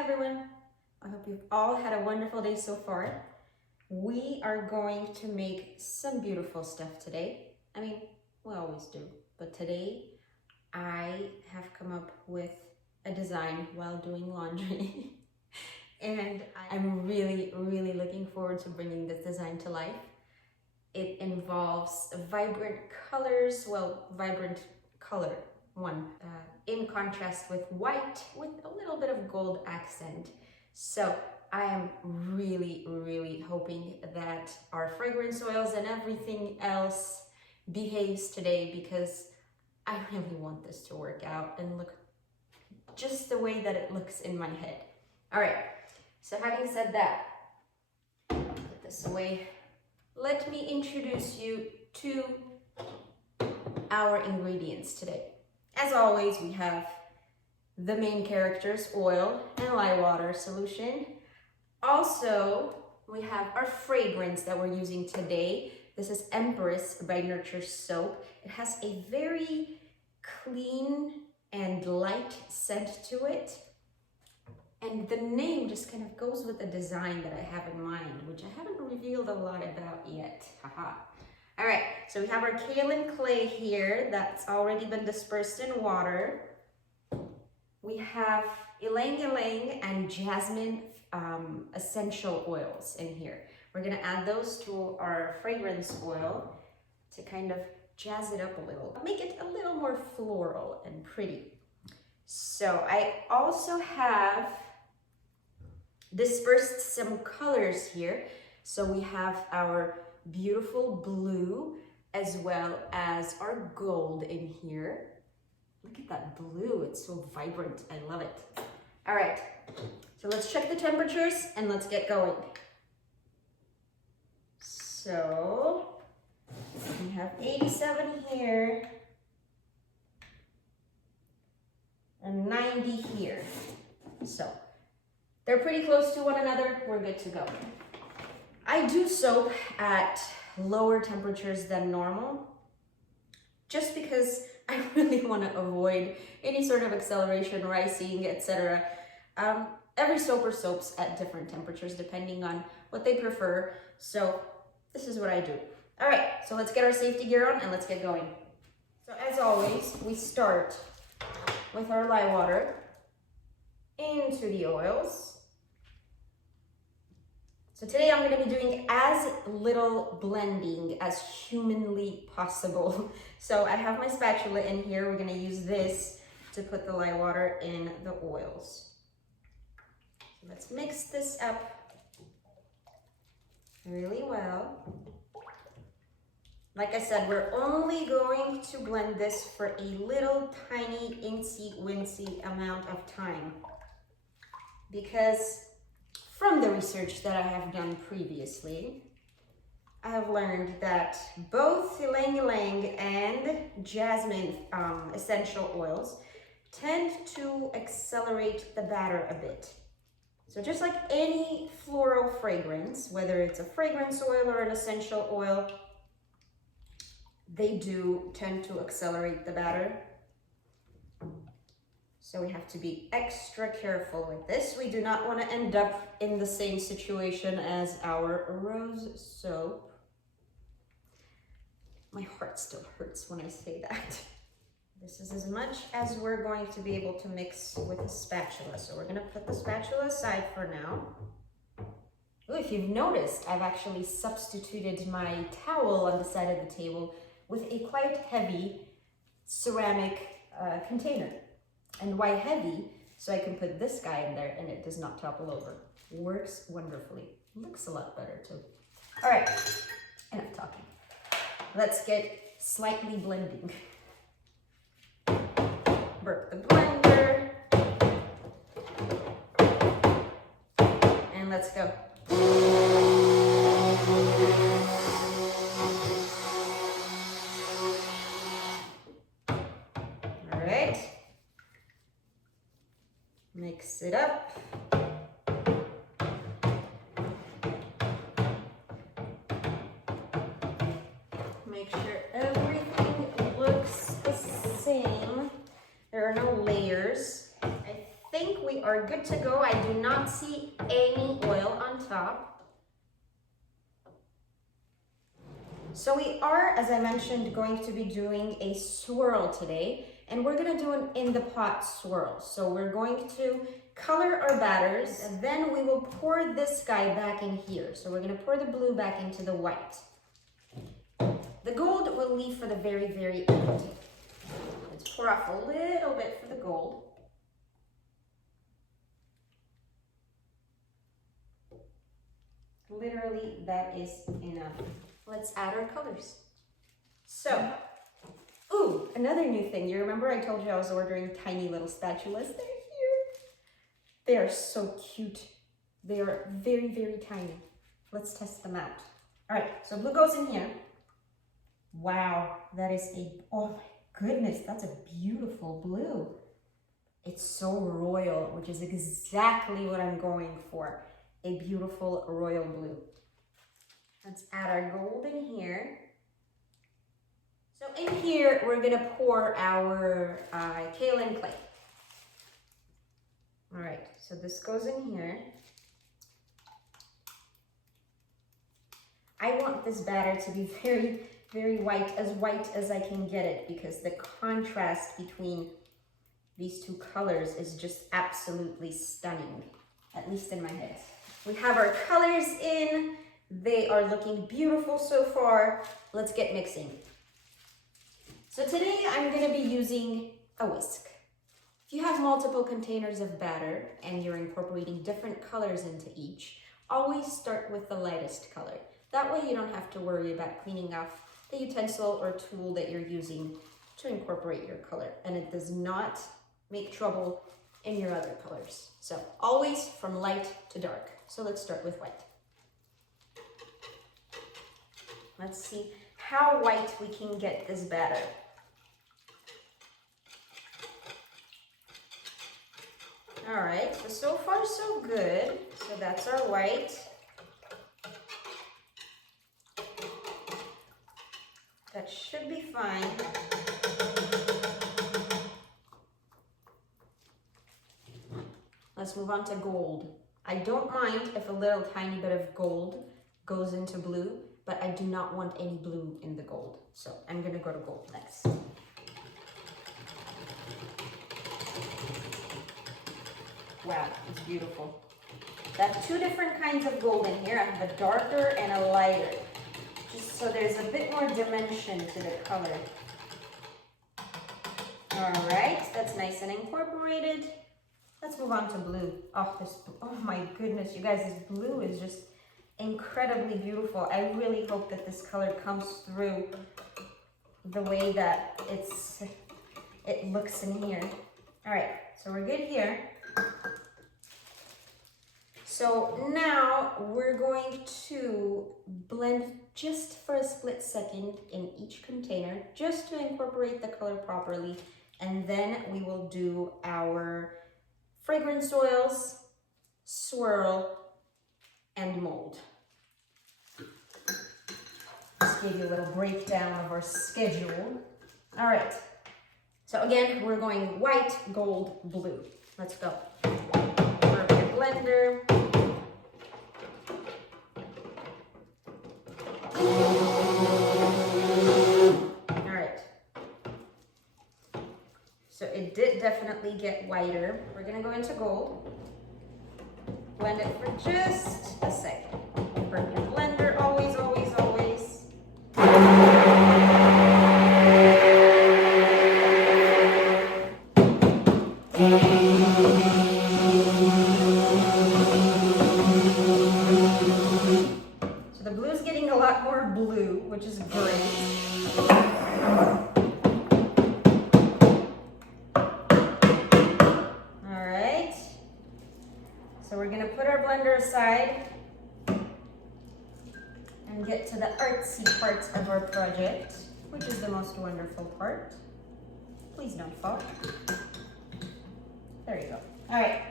everyone. I hope you've all had a wonderful day so far. We are going to make some beautiful stuff today. I mean, we always do, but today I have come up with a design while doing laundry. And I'm really looking forward to bringing this design to life. It involves vibrant colors, vibrant color one, in contrast with white with a little bit of gold accent. So I am really hoping that our fragrance oils and everything else behaves today, because I really want this to work out and look just the way that it looks in my head. All right, so having said that, put this away. Let me introduce you to our ingredients today. As always, we have the main characters, oil and lye water solution. Also, we have our fragrance that we're using today. This is Empress by Nurture Soap. It has a very clean and light scent to it. And the name just kind of goes with the design that I have in mind, which I haven't revealed a lot about yet. Haha. All right, so we have our kaolin clay here that's already been dispersed in water. We have ylang and jasmine essential oils in here. We're gonna add those to our fragrance oil to kind of jazz it up a little, make it a little more floral and pretty. So I also have dispersed some colors here. So we have our beautiful blue as well as our gold in here. Look at that blue, it's so vibrant, I love it. All right, so let's check the temperatures and let's get going. So we have 87 here and 90 here. So they're pretty close to one another, we're good to go. I do soap at lower temperatures than normal, just because I really want to avoid any sort of acceleration, rising, etc. Every soaper soaps at different temperatures depending on what they prefer. So this is what I do. All right, so let's get our safety gear on and let's get going. So as always, we start with our lye water into the oils. So today I'm going to be doing as little blending as humanly possible. So I have my spatula in here. We're going to use this to put the lye water in the oils. So let's mix this up really well. Like I said, we're only going to blend this for a little tiny incy-wincy amount of time, because from the research that I have done previously, I have learned that both ylang and jasmine essential oils tend to accelerate the batter a bit. So just like any floral fragrance, whether it's a fragrance oil or an essential oil, they do tend to accelerate the batter. So we have to be extra careful with this. We do not want to end up in the same situation as our rose soap. My heart still hurts when I say that. This is as much as we're going to be able to mix with a spatula. So we're gonna put the spatula aside for now. Ooh, if you've noticed, I've actually substituted my towel on the side of the table with a quite heavy ceramic container. And why heavy? So I can put this guy in there and it does not topple over. Works wonderfully. Looks a lot better too. All right, enough talking. Let's get slightly blending. Work the blender. And let's go. All right. Mix it up. Make sure everything looks the same. There are no layers. I think we are good to go. I do not see any oil on top. So we are, as I mentioned, going to be doing a swirl today, and we're gonna do an in the pot swirl. So we're going to color our batters, and then we will pour this guy back in here. So we're gonna pour the blue back into the white. The gold we'll leave for the very, very end. Let's pour off a little bit for the gold. Literally, that is enough. Let's add our colors. So, ooh, another new thing. You remember I told you I was ordering tiny little spatulas? They're here. They are so cute. They are very, very tiny. Let's test them out. All right, so blue goes in here. Wow, that is oh my goodness, that's a beautiful blue. It's so royal, which is exactly what I'm going for. A beautiful royal blue. Let's add our gold in here. So in here, we're gonna pour our kaolin clay. All right, so this goes in here. I want this batter to be very, very white as I can get it, because the contrast between these two colors is just absolutely stunning, at least in my head. We have our colors in. They are looking beautiful so far. Let's get mixing. So today I'm going to be using a whisk. If you have multiple containers of batter and you're incorporating different colors into each, always start with the lightest color. That way you don't have to worry about cleaning off the utensil or tool that you're using to incorporate your color, and it does not make trouble in your other colors. So always from light to dark. So let's start with white. Let's see how white we can get this batter. All right, so far so good. So that's our white. That should be fine. Let's move on to gold. I don't mind if a little tiny bit of gold goes into blue, but I do not want any blue in the gold. So I'm gonna go to gold next. Wow, it's beautiful. I have two different kinds of gold in here. I have a darker and a lighter, just so there's a bit more dimension to the color. All right, that's nice and incorporated. Let's move on to blue. Oh my goodness, you guys, this blue is just incredibly beautiful. I really hope that this color comes through the way that it looks in here. All right, so we're good here. So now we're going to blend just for a split second in each container, just to incorporate the color properly. And then we will do our fragrance oils, swirl, and mold. Just give you a little breakdown of our schedule. All right, so again, we're going white, gold, blue. Let's go. Pour up your blender. All right. So it did definitely get whiter. We're gonna go into gold. Blend it for just a second. Burn your blender, always, always, always. So the blue is getting a lot more blue, which is great. All right. So we're gonna put our blender aside and get to the artsy part of our project, which is the most wonderful part. Please don't fall. There you go. All right.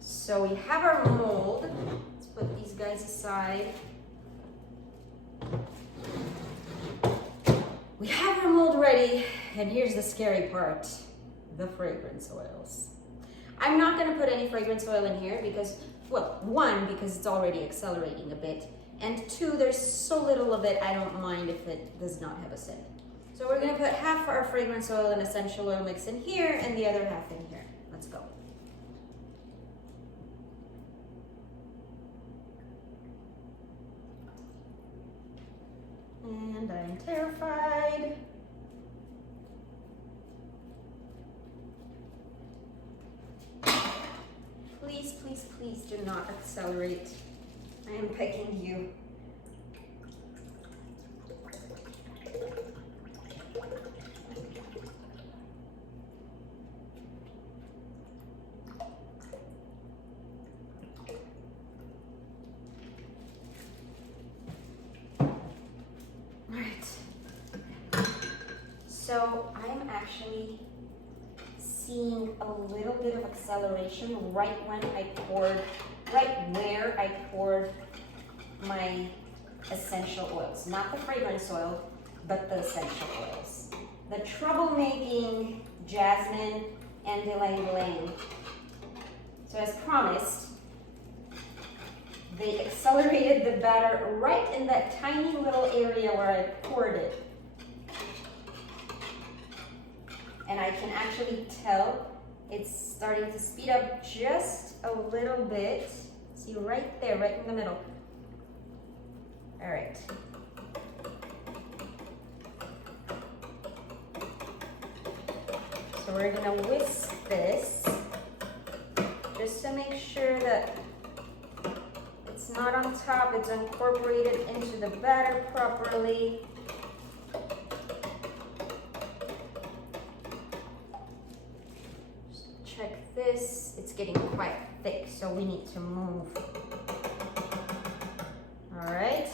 So we have our mold. Let's put these guys aside. We have our mold ready, and here's the scary part. the fragrance oils. I'm not gonna put any fragrance oil in here because, well, one, because it's already accelerating a bit, and two, there's so little of it, I don't mind if it does not have a scent. So we're gonna put half our fragrance oil and essential oil mix in here and the other half in here. Let's go. And I'm terrified. Please, please, please do not accelerate. I am begging you. So I'm actually seeing a little bit of acceleration right where I poured my essential oils. Not the fragrance oil, but the essential oils. The troublemaking jasmine and ylang. So as promised, they accelerated the batter right in that tiny little area where I poured it. And I can actually tell it's starting to speed up just a little bit. See right there, right in the middle. All right. So we're gonna whisk this just to make sure that it's not on top, it's incorporated into the batter properly. Check this, it's getting quite thick, so we need to move. All right,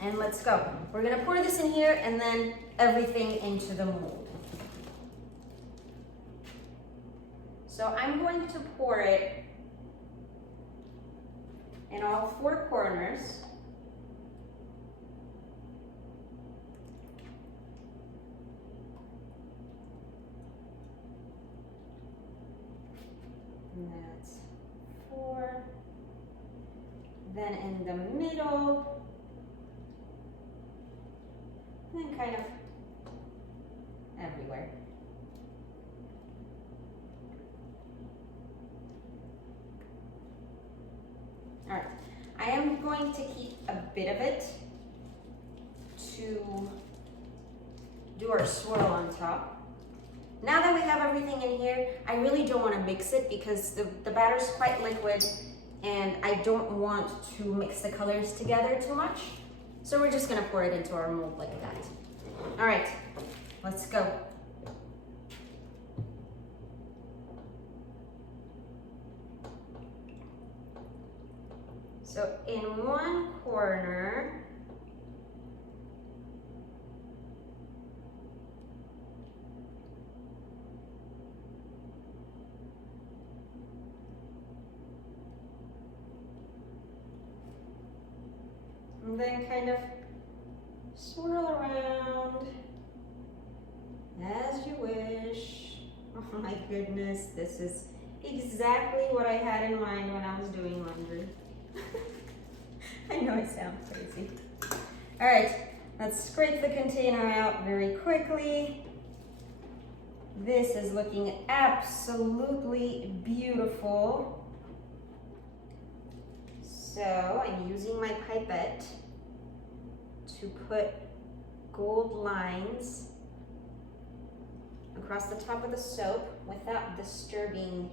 and let's go. We're gonna pour this in here and then everything into the mold. So I'm going to pour it in all four corners. And that's 4. Then in the middle, and kind of everywhere. All right, I am going to keep a bit of it to do our swirl on top. Now that we have everything in here, I really don't want to mix it because the batter's quite liquid and I don't want to mix the colors together too much. So we're just gonna pour it into our mold like that. All right, let's go. So in one corner, and then kind of swirl around as you wish. Oh my goodness, this is exactly what I had in mind when I was doing laundry. I know I sound crazy. All right, let's scrape the container out very quickly. This is looking absolutely beautiful. So I'm using my pipette to put gold lines across the top of the soap without disturbing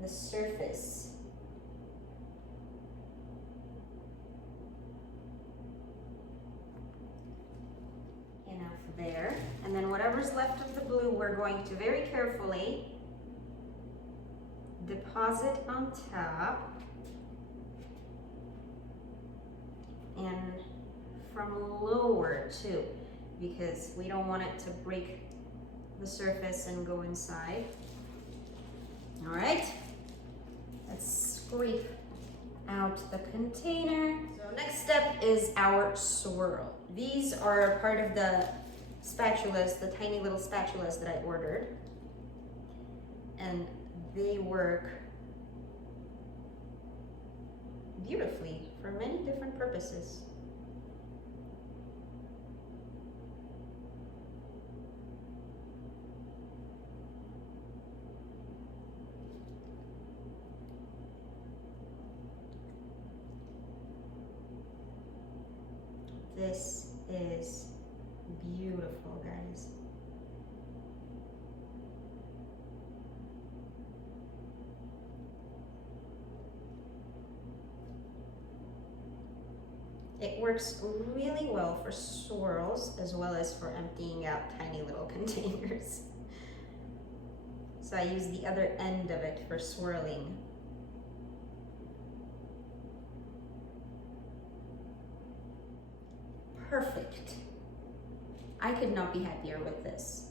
the surface. Enough there. And then whatever's left of the blue, we're going to very carefully deposit on top. And from lower too, because we don't want it to break the surface and go inside. All right, let's scrape out the container. So next step is our swirl. These are part of the spatulas, the tiny little spatulas that I ordered. And they work beautifully for many different purposes. This is beautiful, guys. It works really well for swirls as well as for emptying out tiny little containers. So I use the other end of it for swirling. Perfect. I could not be happier with this.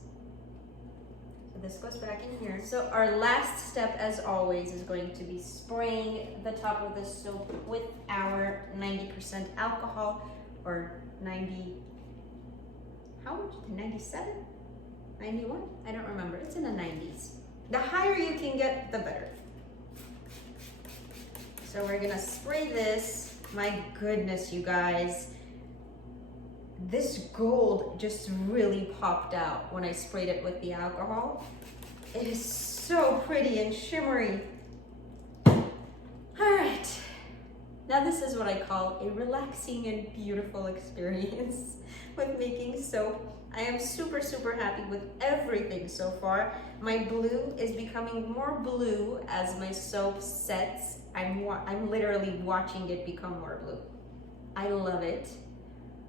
So this goes back in here. So our last step, as always, is going to be spraying the top of the soap with our 90% alcohol, or 90, how much? 97? 91? I don't remember. It's in the 90s. The higher you can get, the better. So we're gonna spray this. My goodness, you guys. This gold just really popped out when I sprayed it with the alcohol. It is so pretty and shimmery. All right, now this is what I call a relaxing and beautiful experience with making soap. I am super, super happy with everything so far. My blue is becoming more blue as my soap sets. I'm literally watching it become more blue. I love it.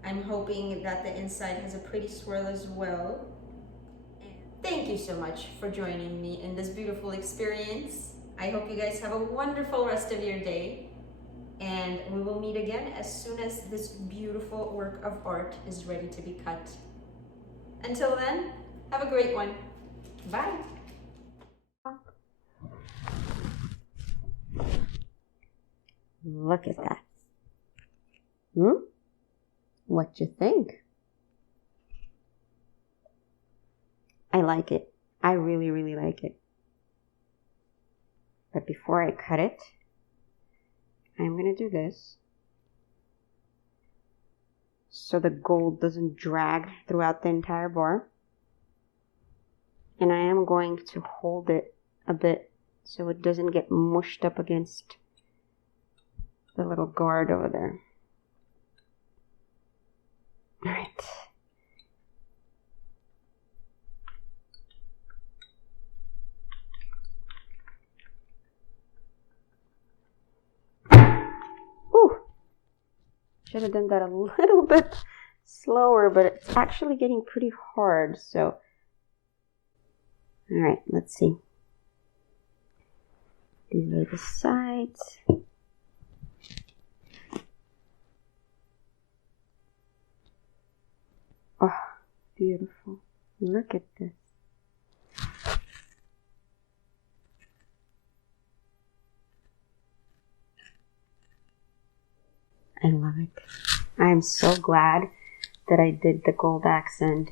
I'm hoping that the inside has a pretty swirl as well. And thank you so much for joining me in this beautiful experience. I hope you guys have a wonderful rest of your day. And we will meet again as soon as this beautiful work of art is ready to be cut. Until then, have a great one. Bye. Look at that. What you think? I like it. I really, really like it. But before I cut it, I'm going to do this so the gold doesn't drag throughout the entire bar. And I am going to hold it a bit so it doesn't get mushed up against the little guard over there. All right. Ooh. Should have done that a little bit slower, but it's actually getting pretty hard, so. All right, let's see. These are the sides. Oh, beautiful. Look at this. I love it. I am so glad that I did the gold accent.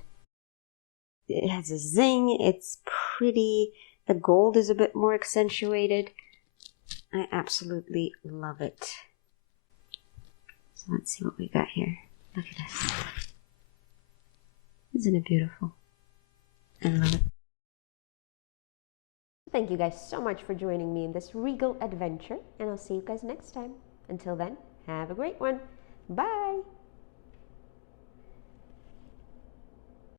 It has a zing. It's pretty. The gold is a bit more accentuated. I absolutely love it. So let's see what we got here. Look at this. Isn't it beautiful? I love it. Thank you guys so much for joining me in this Regal adventure, and I'll see you guys next time. Until then, have a great one. Bye!